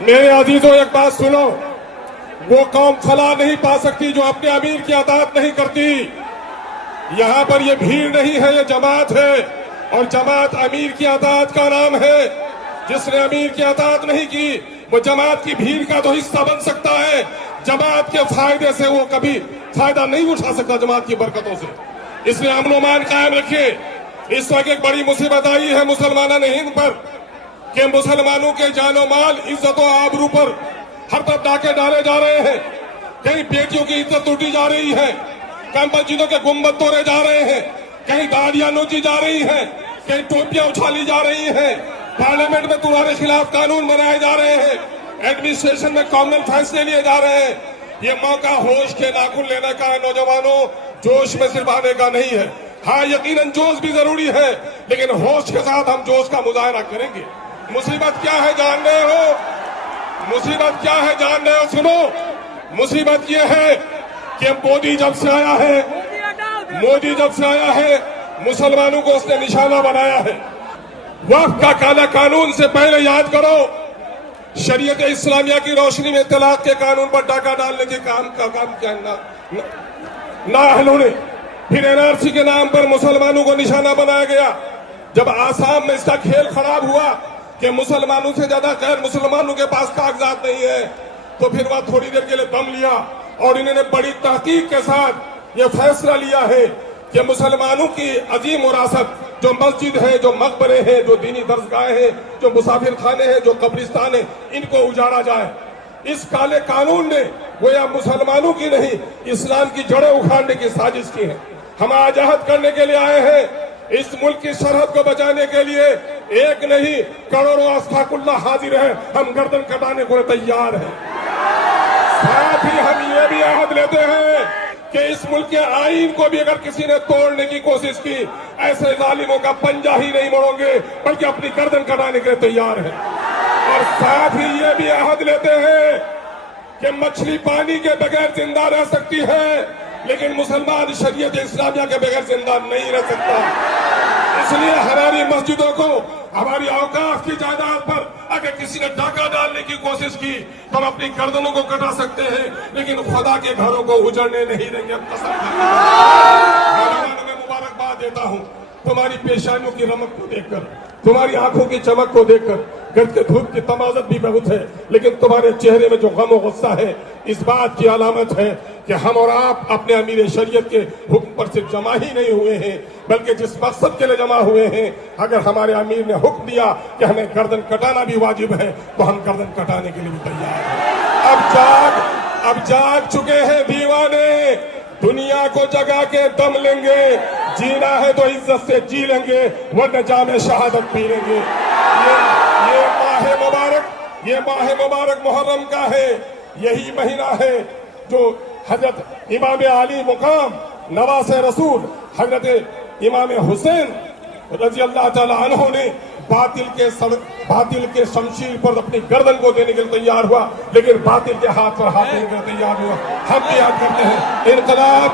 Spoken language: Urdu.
میرے عزیزوں ایک بات سنو، وہ قوم فلاح نہیں پا سکتی جو اپنے امیر کی اطاعت نہیں کرتی۔ یہاں پر یہ بھیڑ نہیں ہے، یہ جماعت ہے، اور جماعت امیر کی اطاعت کا نام ہے۔ جس نے امیر کی اطاعت نہیں کی وہ جماعت کی بھیڑ کا تو حصہ بن سکتا ہے، جماعت کے فائدے سے وہ کبھی فائدہ نہیں اٹھا سکتا جماعت کی برکتوں سے۔ اس لیے امن و امان قائم رکھیے۔ اس وقت ایک بڑی مصیبت آئی ہے مسلمانان ہند پر کہ مسلمانوں کے جان و مال، عزت و آبرو پر ہر طرف ڈاکے ڈالے جا رہے ہیں۔ کہیں بیٹیوں کی عزت لوٹی جا رہی ہے، کہیں مسجدوں کے گنبد توڑے جا رہے ہیں، کہیں داڑیاں نوچی جا رہی ہیں، کہیں ٹوپیاں اچھالی جا رہی ہیں، پارلیمنٹ میں تمہارے خلاف قانون بنائے جا رہے ہیں، ایڈمنسٹریشن میں کامل فیصلے لیے جا رہے ہیں۔ یہ موقع ہوش کے ناخن لینے کا ہے نوجوانوں، جوش میں صرف آنے کا نہیں ہے۔ ہاں یقیناً جوش بھی ضروری ہے، لیکن ہوش کے ساتھ ہم جوش کا مظاہرہ کریں گے۔ مصیبت کیا ہے جان رہے ہو؟ مصیبت کیا ہے جان رہے ہو؟ سنو، مصیبت یہ ہے کہ مودی جب سے آیا ہے مسلمانوں کو اس نے نشانہ بنایا ہے۔ وقف کا کالا قانون سے پہلے یاد کرو، شریعت اسلامیہ کی روشنی میں طلاق کے قانون پر ڈاکہ ڈالنے کے کام کیا نااہلوں نے، پھر NRC کے نام پر مسلمانوں کو نشانہ بنایا گیا۔ جب آسام میں اس کا کھیل خراب ہوا کہ مسلمانوں سے زیادہ غیر مسلمانوں کے پاس کاغذات نہیں ہے، تو پھر وہ تھوڑی دیر کے لیے دم لیا، اور انہوں نے بڑی تحقیق کے ساتھ یہ فیصلہ لیا ہے کہ مسلمانوں کی عظیم وراثت، جو مسجد ہے، جو مقبرے ہیں، جو دینی درسگاہیں ہیں، جو مسافر خانے ہیں، جو قبرستان ہیں، ان کو اجاڑا جائے۔ اس کالے قانون نے گویا مسلمانوں کی نہیں، اسلام کی جڑیں اکھاڑنے کی سازش کی ہے۔ ہم آج عہد کرنے کے لیے آئے ہیں، اس ملک کی سرحد کو بچانے کے لیے ایک نہیں کروڑوں استغفر اللہ حاضر ہیں، ہم گردن کٹانے کو تیار ہیں۔ ساتھ ہی ہم یہ بھی عہد لیتے ہیں کہ اس ملک کے آئین کو بھی اگر کسی نے توڑنے کی کوشش کی، ایسے ظالموں کا پنجہ ہی نہیں موڑیں گے بلکہ اپنی گردن کٹانے کے لیے تیار ہیں۔ اور ساتھ ہی یہ بھی عہد لیتے ہیں کہ مچھلی پانی کے بغیر زندہ رہ سکتی ہے، لیکن مسلمان شریعت اسلامیہ کے بغیر زندہ نہیں رہ سکتا۔ اس لیے ہماری مسجدوں کو، ہماری اوقاف کی جائیداد پر اگر کسی نے ڈاکہ ڈالنے کی کوشش کی تو ہم اپنی گردنوں کو کٹا سکتے ہیں، لیکن خدا کے گھروں کو اجڑنے نہیں دیں گے۔ قسم میں مبارکباد دیتا ہوں تمہاری پیشانیوں کی رمق کو دیکھ کر، تمہاری آنکھوں کی چمک کو دیکھ کر۔ گرد کے دھوپ کی تمازت بھی بہت ہے، لیکن تمہارے چہرے میں جو غم و غصہ ہے اس بات کی علامت ہے کہ ہم اور آپ اپنے امیر شریعت کے حکم پر صرف جمع ہی نہیں ہوئے ہیں، بلکہ جس مقصد کے لیے جمع ہوئے ہیں۔ اگر ہمارے امیر نے حکم دیا کہ ہمیں گردن کٹانا بھی واجب ہے تو ہم گردن کٹانے کے لیے بھی تیار ہیں۔ اب جاگ چکے ہیں دیوانے، دنیا کو جگا کے دم لیں گے۔ جینا ہے تو عزت سے جی لیں گے، ورنہ جام شہادت پی لیں گے۔ یہ ماہ مبارک محرم کا ہے، یہی مہینہ ہے جو حضرت امام علی مقام نواز رسول حضرت امام حسین رضی اللہ تعالی عنہ نے باطل کے شمشیر پر اپنی گردن کو دینے کے لیے تیار ہوا، لیکن باطل کے ہاتھ پر ہاتھ دینے کے لیے تیار ہوا۔ ہم بھی یاد کرتے ہیں انقلاب